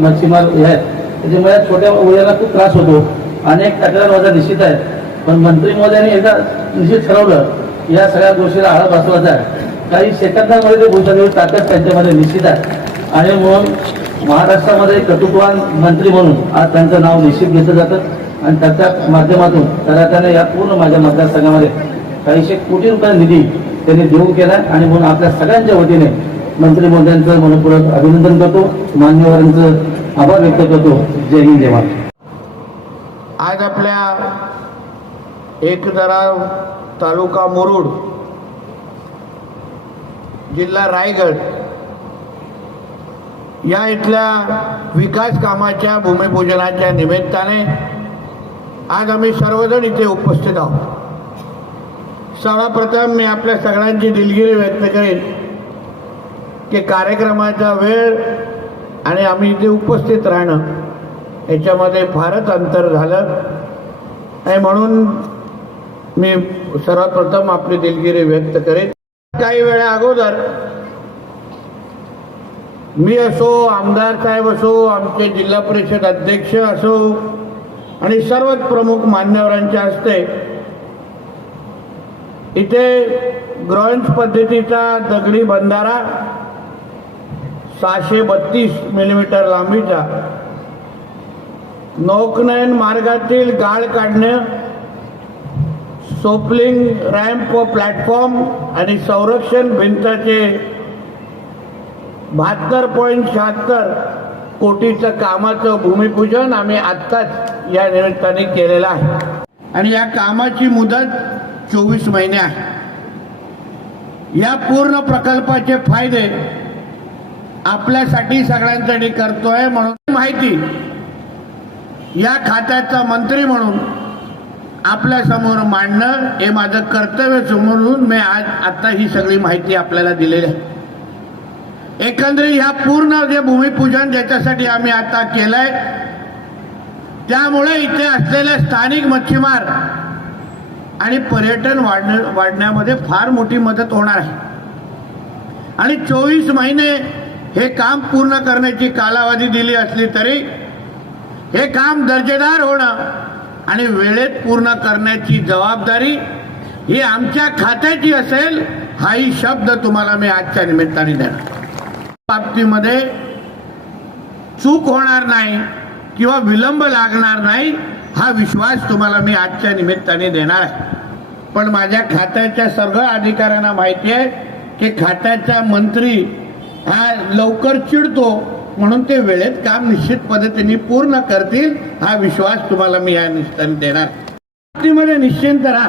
मच्छीमार आहेत त्याच्यामुळे छोट्या वयाला खूप त्रास होतो. अनेक तक्रार माझा निश्चित आहे, पण मंत्री महोदयांनी एकदा निश्चित ठरवलं या सगळ्या गोष्टीला आळा बसवायचा आहे. काही सेकंदामध्ये ते भूषण ताकद त्यांच्यामध्ये निश्चित आहे आणि म्हणून महाराष्ट्रामध्ये कर्तृत्ववान मंत्री म्हणून आज त्यांचं नाव निश्चित घेतलं जातं आणि त्याच्या माध्यमातून तलाट्याने या पूर्ण माझ्या मतदारसंघामध्ये काहीशे कोटी रुपये निधी त्यांनी देऊ केला आणि म्हणून आपल्या सगळ्यांच्या वतीने मंत्री महोदयांचं मनपूर्वक अभिनंदन करतो, मान्यवरांचं आभार व्यक्त करतो. जय हिंद जय महाराष्ट्र. आज आपल्या एकदराव तालुका मुरुड जिल्हा रायगड या इथल्या विकास कामाच्या भूमिपूजनाच्या निमित्ताने आज आम्ही सर्वजण इथे उपस्थित आहोत. सर्वप्रथम मी आपल्या सगळ्यांची दिलगिरी व्यक्त करेन की कार्यक्रमाचा वेळ आणि आम्ही इथे उपस्थित राहणं याच्यामध्ये फारच अंतर झालं आणि म्हणून मी सर्वप्रथम आपली दिलगिरी व्यक्त करेन. काही वेळा अगोदर मी असो, आमदार साहेब असो, आमचे जिल्हा परिषद अध्यक्ष असो आणि सर्वच प्रमुख मान्यवरांच्या हस्ते इथे ग्रॉन्स पद्धतीचा दगडी बंधारा 632 मिलीमीटर लांबीचा नौकानयन मार्गातील गाळ काढणे, सोपलिंग रॅम्प व प्लॅटफॉर्म आणि संरक्षण भिंतीचे 72.76 कोटीचं कामाचं भूमिपूजन आम्ही आत्ताच या निमित्ताने केलेलं आहे आणि या कामाची मुदत 24 महिने आहे. या पूर्ण प्रकल्पाचे फायदे आपल्यासाठी सगळ्यांसाठी करतोय म्हणून माहिती या खात्याचा मंत्री म्हणून आपल्या समोर मांडणं हे माझं कर्तव्य म्हणून मी आज आता ही सगळी माहिती आपल्याला दिलेली आहे. एकंदरीत ह्या पूर्ण जे भूमिपूजन ज्याच्यासाठी आम्ही आता केलंय त्यामुळे इथे असलेले स्थानिक मच्छीमार आणि पर्यटन वाढण्यामध्ये फार मोठी मदत होणार आहे आणि 24 महिने हे काम पूर्ण करण्याची कालावधी दिली असली तरी हे काम दर्जेदार होणं आणि वेळेत पूर्ण करण्याची जबाबदारी ही आमच्या खात्याची असेल हाही शब्द तुम्हाला मी आजच्या निमित्ताने देणार. बाबतीमध्ये चूक होणार नाही किंवा विलंब लागणार नाही हा विश्वास तुम्हाला मी आजच्या निमित्ताने देणार आहे. पण माझ्या खात्याच्या सर्व अधिकाऱ्यांना माहिती आहे की खात्याचा मंत्री हा लवकर चिडतो म्हणून ते वेळेत काम निश्चित पद्धतीने पूर्ण करतील हा विश्वास तुम्हाला मी या निश्चित देणार. बाबतीमध्ये निश्चिंत राहा.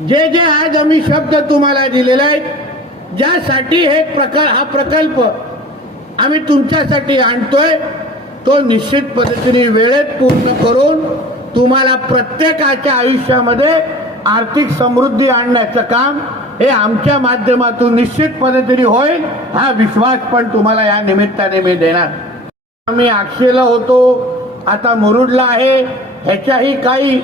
जे जे आज आम्ही शब्द तुम्हाला दिलेले आहेत ज्यासाठी हा प्रकल्प आम्ही तुमच्यासाठी आणतोय तो निश्चित पद्धतीने वेळेत पूर्ण करून तुम्हाला प्रत्येकाच्या आयुष्यामध्ये आर्थिक समृद्धी आणण्याचं काम हे आमच्या माध्यमातून निश्चित पद्धतीने होईल हा विश्वास पण तुम्हाला या निमित्ताने मी देणार. आम्ही अक्षेला होतो, आता मुरुडला आहे. ह्याच्याही काही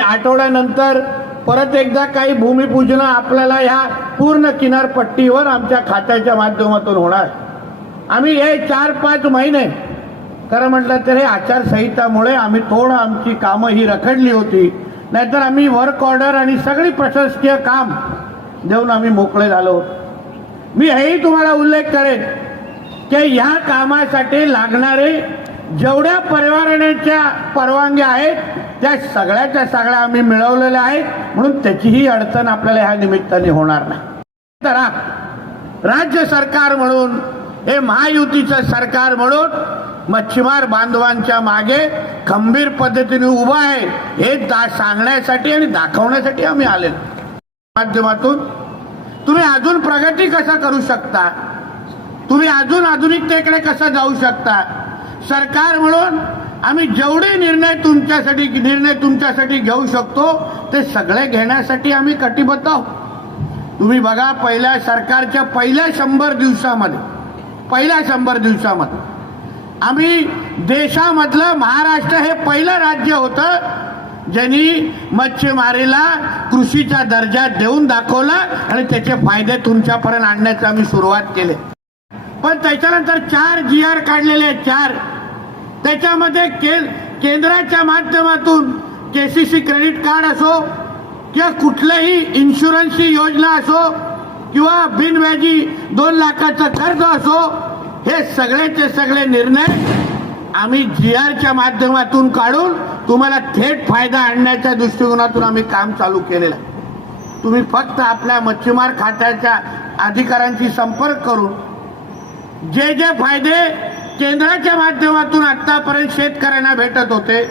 आठवड्यानंतर परत एकदा काही भूमिपूजन आपल्याला ह्या पूर्ण किनारपट्टीवर आमच्या खात्याच्या माध्यमातून होणार. आम्ही हे 4-5 महिने खरं म्हटलं तर हे आचारसंहितामुळे आम्ही थोडं आमची कामं ही रखडली होती, नाहीतर आम्ही वर्क ऑर्डर आणि सगळी प्रशासकीय काम देऊन आम्ही मोकळे झालो. मी हेही तुम्हाला उल्लेख करेन की ह्या कामासाठी लागणारे जेवढ्या पर्यावरणाच्या परवानग्या आहेत त्या सगळ्याच्या सगळ्या आम्ही मिळवलेल्या आहेत म्हणून त्याचीही अडचण आपल्याला ह्या निमित्ताने होणार नाही. तर राज्य सरकार म्हणून हे महायुतीचं सरकार म्हणून मच्छीमार बांधवांच्या मागे खंबीर पद्धतीने उभा आहे हे सांगण्यासाठी आणि दाखवण्यासाठी आम्ही आले. माध्यमातून तुम्ही अजून प्रगती कसा करू शकता, तुम्ही अजून आधुनिकतेकडे कसं जाऊ शकता, सरकार म्हणून आम्ही जेवढे निर्णय तुमच्यासाठी घेऊ शकतो ते सगळे घेण्यासाठी आम्ही कटिबद्ध आहोत. तुम्ही बघा पहिल्या सरकारच्या पहिल्या 100 दिवसामध्ये आम्ही देशामधलं महाराष्ट्र हे पहिलं राज्य होतं ज्यांनी मच्छीमारीला कृषीचा दर्जा देऊन दाखवला आणि त्याचे फायदे तुमच्यापर्यंत आणण्याची आम्ही सुरुवात केली. पण त्याच्यानंतर 4 GR काढलेले आहेत, 4. त्याच्यामध्ये केंद्राच्या माध्यमातून KCC क्रेडिट कार्ड असो किंवा कुठल्याही इन्शुरन्सची योजना असो किंवा बिनव्याजी 2 लाखाचं कर्ज असो, हे सगळेचे सगळे निर्णय आम्ही GRच्या माध्यमातून काढून तुम्हाला थेट फायदा आणण्याच्या दृष्टिकोनातून आम्ही काम चालू केलेलं आहे. तुम्ही फक्त आपल्या मच्छीमार खात्याच्या अधिकाऱ्यांशी संपर्क करून जे जे फायदे केंद्राच्या माध्यमातून आतापर्यंत शेतकऱ्यांना भेटत होते,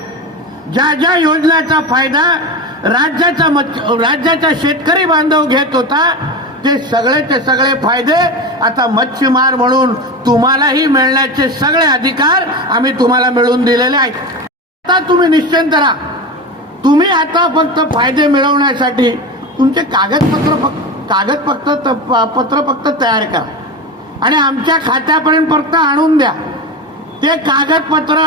ज्या ज्या योजनेचा फायदा राज्याचा शेतकरी बांधव घेत होता, ते सगळेचे सगळे फायदे आता मच्छीमार म्हणून तुम्हालाही मिळण्याचे सगळे अधिकार आम्ही तुम्हाला मिळवून दिलेले आहेत. आता तुम्ही निश्चिंत राहा. तुम्ही आता फक्त फायदे मिळवण्यासाठी तुमचे कागदपत्र फक्त तयार करा आणि आमच्या खात्यापर्यंत फक्त आणून द्या. ते कागदपत्र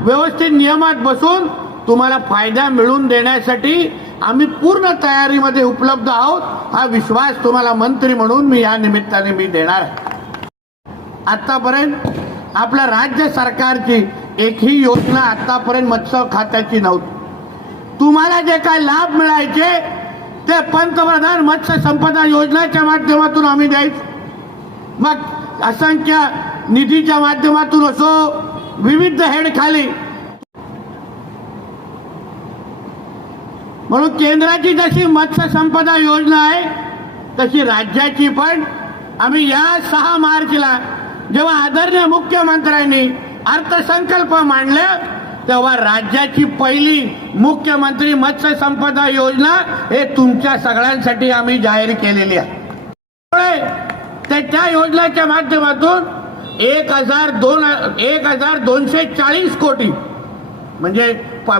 व्यवस्थित नियमात बसून तुम्हाला फायदा मिळवून देण्यासाठी आम्ही पूर्ण तयारीमध्ये उपलब्ध आहोत. हा विश्वास तुम्हाला मंत्री म्हणून मी या निमित्ताने देणार आहे. आतापर्यंत आपल्या राज्य सरकारची एकही योजना आतापर्यंत मत्स्य खात्याची नव्हती. तुम्हाला जे काय लाभ मिळायचे ते पंतप्रधान मत्स्य संपदा योजनेच्या माध्यमातून आम्ही द्यायचो. मग असंख्य निधीच्या माध्यमातून असो, विविध हेड खाली. म्हणून केंद्राची जशी मत्स्य संपदा योजना आहे तशी राज्याची पण आम्ही या 6 मार्चला जेव्हा आदरणीय मुख्यमंत्र्यांनी अर्थसंकल्प मांडले तेव्हा राज्याची पहिली मुख्यमंत्री मत्स्य संपदा योजना हे तुमच्या सगळ्यांसाठी आम्ही जाहीर केलेली आहे. त्या योजनेच्या माध्यमातून 1240 कोटी म्हणजे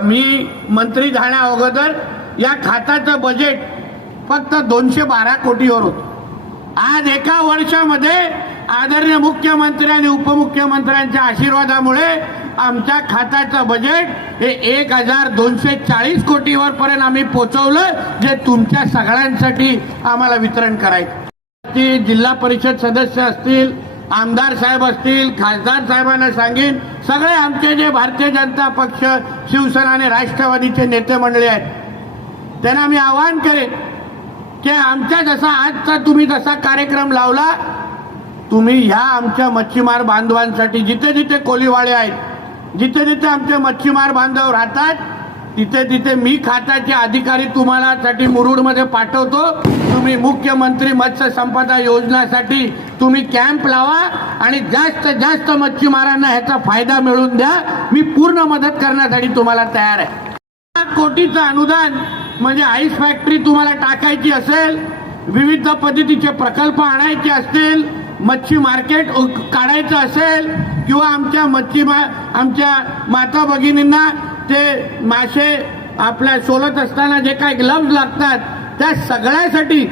मी मंत्री झाल्या अगोदर या खात्याचं बजेट फक्त 212 कोटीवर होतं. आज एका वर्षामध्ये आदरणीय मुख्यमंत्री आणि उपमुख्यमंत्र्यांच्या आशीर्वादामुळे आमच्या खात्याचं बजेट हे 1240 कोटीवर पर्यंत आम्ही पोहोचवलं, जे तुमच्या सगळ्यांसाठी आम्हाला वितरण करायचं. जिल्हा परिषद सदस्य असतील, आमदार साहेब असतील, खासदार साहेबांना सांगेन, सगळे आमचे जे भारतीय जनता पक्ष, शिवसेना आणि राष्ट्रवादीचे नेते मंडळी आहेत त्यांना मी आवाहन करेन की आमच्या जसा आजचा तुम्ही जसा कार्यक्रम लावला, तुम्ही ह्या आमच्या मच्छीमार बांधवांसाठी जिथे जिथे कोळीवाडे आहेत, जिथे जिथे आमचे मच्छीमार बांधव राहतात, तिथे तिथे मी खात्याचे अधिकारी तुम्हाला साठी मुरुडमध्ये पाठवतो. तुम्ही मुख्यमंत्री मत्स्य संपदा योजनेसाठी तुम्ही कॅम्प लावा आणि जास्तीत जास्त मच्छीमारांना ह्याचा फायदा मिळवून द्या. मी पूर्ण मदत करण्यासाठी तुम्हाला तयार आहे. 1 कोटीचं अनुदान म्हणजे आईस फॅक्टरी तुम्हाला टाकायची असेल, विविध पद्धतीचे प्रकल्प आणायचे असतील, मच्छी मार्केट काढायचं असेल किंवा आमच्या माता भगिनींना ते मासे आपल्या सोलत असताना जे काही ग्लव्ज लागतात त्या सगळ्यासाठी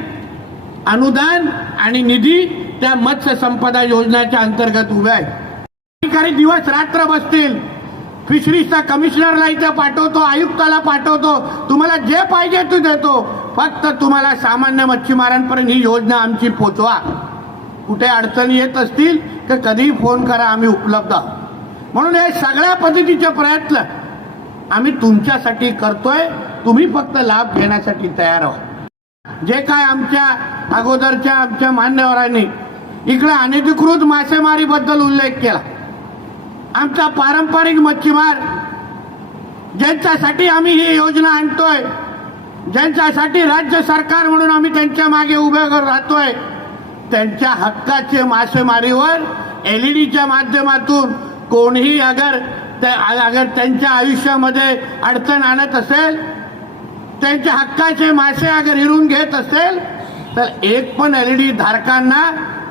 अनुदान आणि निधी त्या मत्स्य संपदा योजनेच्या अंतर्गत उभे आहे. अधिकारी दिवस रात्र बसतील. फिशरीजचा कमिशनरला इथे पाठवतो, आयुक्ताला पाठवतो, तुम्हाला जे पाहिजे ते देतो. फक्त तुम्हाला सामान्य मच्छीमारांपर्यंत ही योजना आमची पोचवा. कुठे अडचणी येत असतील तर कधीही फोन करा, आम्ही उपलब्ध आहोत. म्हणून हे सगळ्या पद्धतीचे प्रयत्न आम्ही तुमच्यासाठी करतोय. तुम्ही फक्त लाभ घेण्यासाठी तयार आहोत. जे काय आमच्या अगोदरच्या आमच्या मान्यवरांनी इकडे अनधिकृत मासेमारीबद्दल उल्लेख केला, आमचा पारंपरिक मच्छीमार ज्यांच्यासाठी आम्ही ही योजना आणतोय, ज्यांच्यासाठी राज्य सरकार म्हणून आम्ही त्यांच्या मागे उभे राहतोय, त्यांच्या हक्काचे मासेमारीवर LEDच्या माध्यमातून कोणीही अगर त्यांच्या आयुष्यामध्ये अडचण आणत असेल, त्यांच्या हक्काचे मासे अगर हिरून घेत असेल तर एक पण LED धारकांना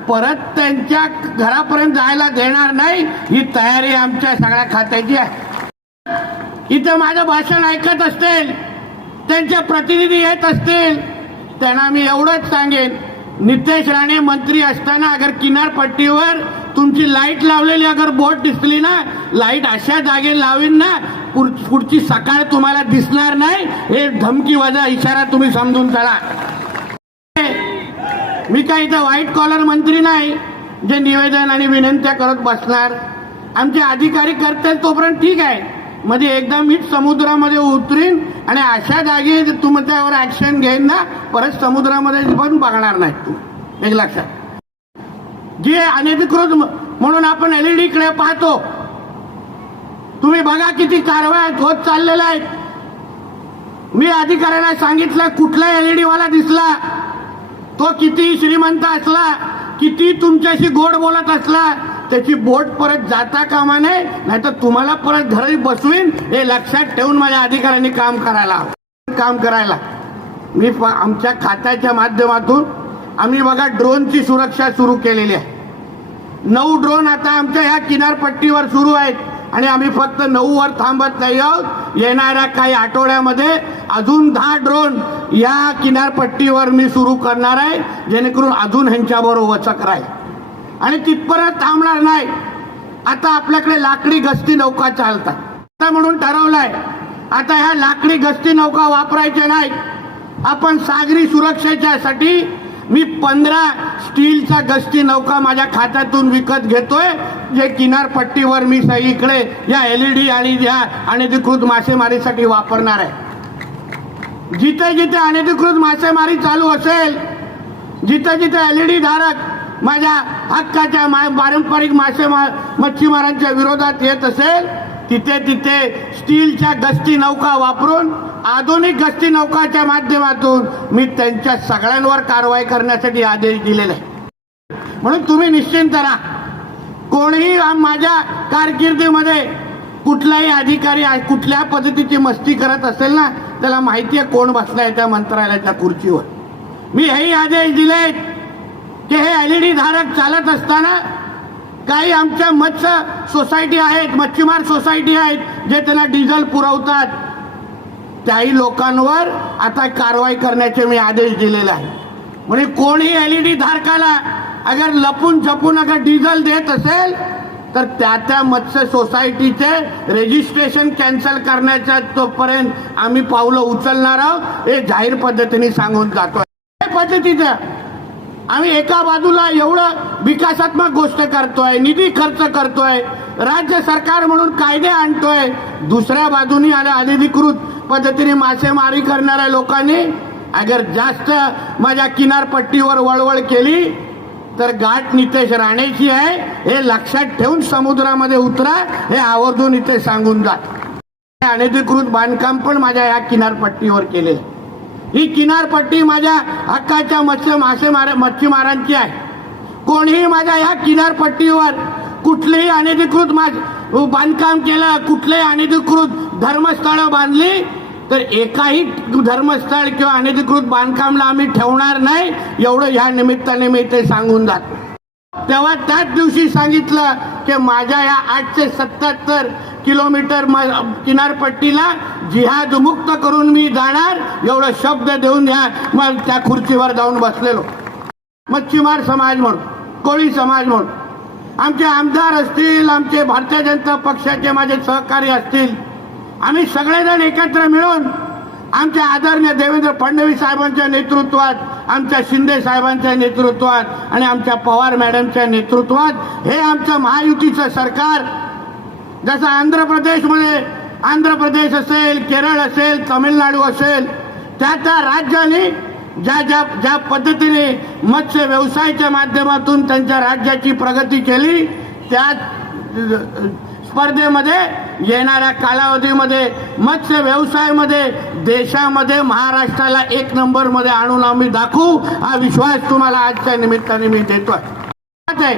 परत त्यांच्या घरापर्यंत जायला देणार नाही. ही तयारी आमच्या सगळ्या खात्याची आहे. इथे माझं भाषण ऐकत असतील, त्यांचे प्रतिनिधी येत असतील, त्यांना मी एवढंच सांगेन, नितेश राणे मंत्री असताना अगर किनारपट्टीवर तुमची लाईट लावलेली अगर बोट दिसली ना, लाईट अशा जागे लावीन ना पुढची सकाळ तुम्हाला दिसणार नाही. हे धमकी वजा इशारा तुम्ही समजून चला. मी काही इथं व्हाईट कॉलर मंत्री नाही, जे निवेदन आणि विनंत्या करत बसणार. आमचे अधिकारी करतील तोपर्यंत ठीक आहे, म्हणजे एकदा मीच समुद्रामध्ये उतरीन आणि अशा जागी तुम्ही त्यावर ऍक्शन घेईन ना, परत समुद्रामध्ये पण बघणार नाही तू. एक लक्षात. जे अनधिकृत म्हणून आपण LED कडे पाहतो, तुम्ही बघा किती कारवाया होत चाललेल्या आहेत. मी अधिकाऱ्यांना सांगितलं, कुठला LED वाला दिसला, तो किती श्रीमंत असला, किती तुमच्याशी गोड बोलत असला, त्याची बोट परत जाता कामा नये, नाहीतर तुम्हाला परत घरी बसवीन. हे लक्षात ठेवून माझ्या अधिकाऱ्यांनी काम करायला. मी आमच्या खात्याच्या माध्यमातून आम्ही बघा ड्रोनची सुरक्षा सुरू केलेली आहे. 9 ड्रोन आता आमच्या ह्या किनारपट्टीवर सुरू आहेत आणि आम्ही फक्त 9 वर थांबत नाही आहोत. येणाऱ्या काही आठवड्यामध्ये अजून 10 ड्रोन या किनारपट्टीवर मी सुरू करणार आहे, जेणेकरून अजून ह्यांच्याबरोबर वचक राहील. आणि तिथपर्यंत थांबणार नाही. आता आपल्याकडे लाकडी गस्ती नौका चालतात. आता म्हणून ठरवलंय, आता ह्या लाकडी गस्ती नौका वापरायच्या नाहीत. आपण सागरी सुरक्षेच्यासाठी मी 15 स्टीलच्या गस्ती नौका माझ्या खात्यातून विकत घेतोय, जे किनारपट्टीवर मी सगळीकडे या LED आणि या अनधिकृत मासेमारीसाठी वापरणार आहे. जिथे जिथे अनधिकृत मासेमारी चालू असेल, जिथे जिथे LED धारक माझ्या हक्काच्या पारंपरिक मच्छीमारांच्या विरोधात येत असेल, तिथे तिथे स्टीलच्या गस्ती नौका वापरून आधुनिक गस्ती नौकाच्या माध्यमातून मी त्यांच्या सगळ्यांवर कारवाई करण्यासाठी आदेश दिलेले आहे. म्हणून तुम्ही निश्चिंत राहा. कोणीही माझ्या कारकिर्दीमध्ये कुठलाही अधिकारी कुठल्या पद्धतीची मस्ती करत असेल ना, त्याला माहिती आहे कोण बसलाय त्या मंत्रालयाच्या खुर्चीवर. मी हेही आदेश दिलेत की हे LED धारक चालत असताना काही आमच्या मत्स्य सोसायटी आहेत, मच्छीमार सोसायटी आहेत, जे त्यांना डिझेल पुरवतात, त्याही लोकांवर आता कारवाई करण्याचे मी आदेश दिलेले आहे. म्हणजे कोणी LED धारकाला अगर लपून छपून अगर डिझेल देत असेल तर त्या मत्स्य सोसायटीचे रजिस्ट्रेशन कॅन्सल करण्याच्या तोपर्यंत आम्ही पावलं उचलणार आहोत, हे जाहीर पद्धतीने सांगून जातोय. पद्धतीचं आम्ही एका बाजूला एवढं विकासात्मक गोष्ट करतोय, निधी खर्च करतोय, राज्य सरकार म्हणून कायदे आणतोय, दुसऱ्या बाजूनी अनधिकृत पद्धतीने मासेमारी करणाऱ्या लोकांनी अगर जास्त माझ्या किनारपट्टीवर वळवळ केली तर गाठ नितेश राणेची आहे, हे लक्षात ठेवून समुद्रामध्ये उतरा, हे आवर्जून इथे सांगून जात. अनधिकृत बांधकाम पण माझ्या या किनारपट्टीवर केले. ही किनारपट्टी माझ्या हक्काच्या मच्छीमारांची आहे. कोणीही माझ्या या किनारपट्टीवर कुठलेही अनधिकृत बांधकाम केलं, कुठलेही अनधिकृत धर्मस्थळं बांधली तर एकाही धर्मस्थळ किंवा अनधिकृत बांधकामला आम्ही ठेवणार नाही, एवढं ह्या निमित्ताने मी ते सांगून जातो. तेव्हा त्याच दिवशी सांगितलं की माझ्या या 877 किलोमीटर किनारपट्टीला जिहाद मुक्त करून मी जाणार, एवढं शब्द देऊन मग त्या खुर्चीवर जाऊन बसलेलो. मच्छीमार समाज म्हणून, कोळी समाज म्हणून, आमचे आमदार असतील, आमचे भारतीय जनता पक्षाचे माझे सहकारी असतील, आम्ही सगळेजण एकत्र मिळून आमच्या आदरणीय देवेंद्र फडणवीस साहेबांच्या नेतृत्वात, आमच्या शिंदे साहेबांच्या नेतृत्वात आणि आमच्या पवार मॅडमच्या नेतृत्वात हे आमचं महायुतीचं सरकार, जसं आंध्र प्रदेश असेल, केरळ असेल, तामिळनाडू असेल, त्या राज्याने ज्या पद्धतीने मत्स्य व्यवसायाच्या माध्यमातून त्यांच्या राज्याची प्रगती केली, त्या स्पर्धेमध्ये येणाऱ्या कालावधीमध्ये मत्स्य व्यवसायामध्ये देशामध्ये महाराष्ट्राला 1 नंबरमध्ये आणून आम्ही दाखवू, हा विश्वास तुम्हाला आजच्या निमित्ताने मी देतोय.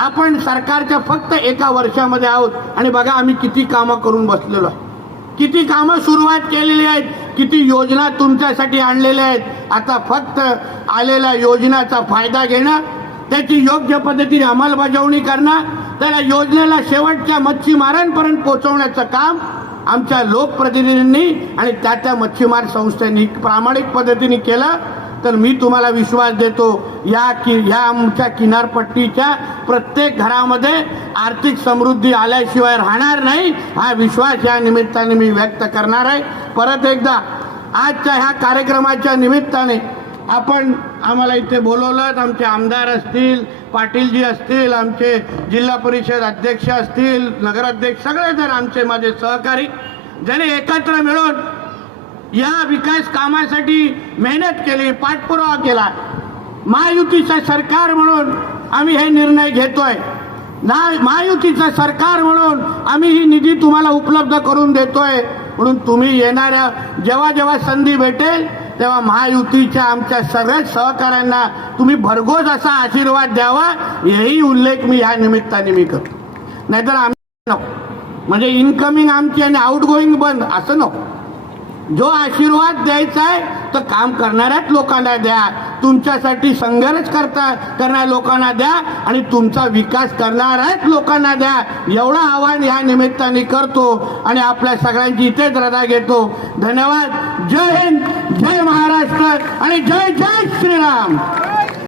आपण सरकारच्या फक्त 1 वर्षामध्ये आहोत आणि बघा आम्ही किती कामं करून बसलेलो आहे, किती कामं सुरुवात केलेली आहेत, किती योजना तुमच्यासाठी आणलेल्या आहेत. आता फक्त आलेल्या योजनाचा फायदा घेणं, त्याची योग्य पद्धतीने अंमलबजावणी करणं, त्याला योजनेला शेवटच्या मच्छीमारांपर्यंत पोहोचवण्याचं काम आमच्या लोकप्रतिनिधींनी आणि त्या मच्छीमार संस्थांनी प्रामाणिक पद्धतीने केलं. तर मी तुम्हाला विश्वास देतो, या आमच्या किनारपट्टीच्या प्रत्येक घरामध्ये आर्थिक समृद्धी आल्याशिवाय राहणार नाही, हा विश्वास या निमित्ताने मी व्यक्त करणार आहे. परत एकदा आजच्या ह्या कार्यक्रमाच्या निमित्ताने आपण आम्हाला इथे बोलवलं, आमचे आमदार असतील, पाटीलजी असतील, आमचे जिल्हा परिषद अध्यक्ष असतील, नगराध्यक्ष, सगळेजण आमचे माझे सहकारी ज्याने एकत्र मिळून या विकास कामासाठी मेहनत केली, पाठपुरावा केला. महायुतीचं सरकार म्हणून आम्ही हे निर्णय घेतोय. महायुतीचं सरकार म्हणून आम्ही ही निधी तुम्हाला उपलब्ध करून देतोय. म्हणून तुम्ही येणाऱ्या जेव्हा जेव्हा संधी भेटेल तेव्हा महायुतीच्या आमच्या सगळ्याच सहकाऱ्यांना तुम्ही भरघोस असा आशीर्वाद द्यावा, हेही उल्लेख मी या निमित्ताने मी करतो. नाहीतर आम्ही नको म्हणजे इनकमिंग आमची आणि आउटगोईंग बंद असं नको. जो आशीर्वाद द्यायचा आहे तर काम करणाऱ्याच लोकांना द्या, तुमच्यासाठी संघर्ष करणाऱ्या लोकांना द्या आणि तुमचा विकास करणाऱ्याच लोकांना द्या, एवढं आवाहन या निमित्ताने करतो आणि आपल्या सगळ्यांची इथेच रजा घेतो. धन्यवाद. जय हिंद, जय महाराष्ट्र आणि जय जय श्रीराम.